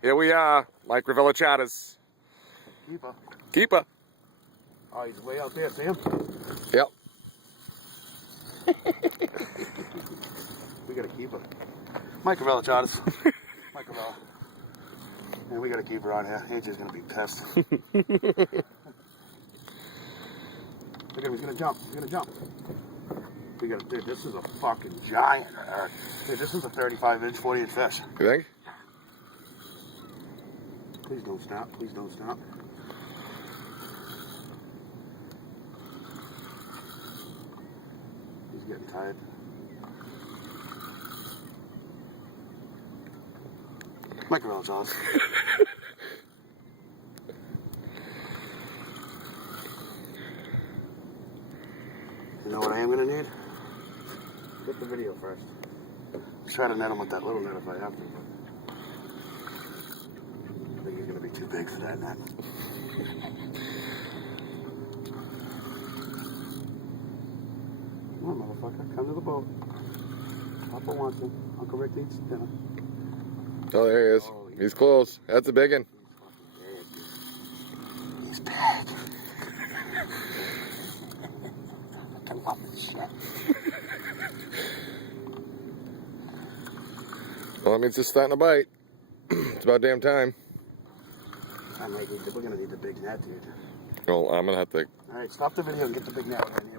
Here we are, Mike Ravella Charters. Keeper. Keeper. Oh, he's way out there, see him? Yep. We got a keeper. Mike Ravella Charters. Mike Ravella. And we got a keeper on here. AJ's gonna be pissed. Look at him, he's gonna jump. He's gonna jump. We got, dude, this is a fucking giant, Eric. Dude, this is a 35-inch, 40-inch fish. You think? Please don't stop. Please don't stop. He's getting tired. Mike Ravella Charters. You know what I am gonna need? Get the video first. Try to net him with that little net if I have to, but I think he's gonna be too big for that net. Come on, motherfucker, come to the boat. Papa wants him. Uncle Rick eats dinner. Oh, there he is. Oh, He's close. That's a big one. He's big. I love this shit. Well, that means it's starting to bite. It's about damn time. We're gonna need the big net, dude. Well, I'm gonna have to. All right, stop the video and get the big net right here.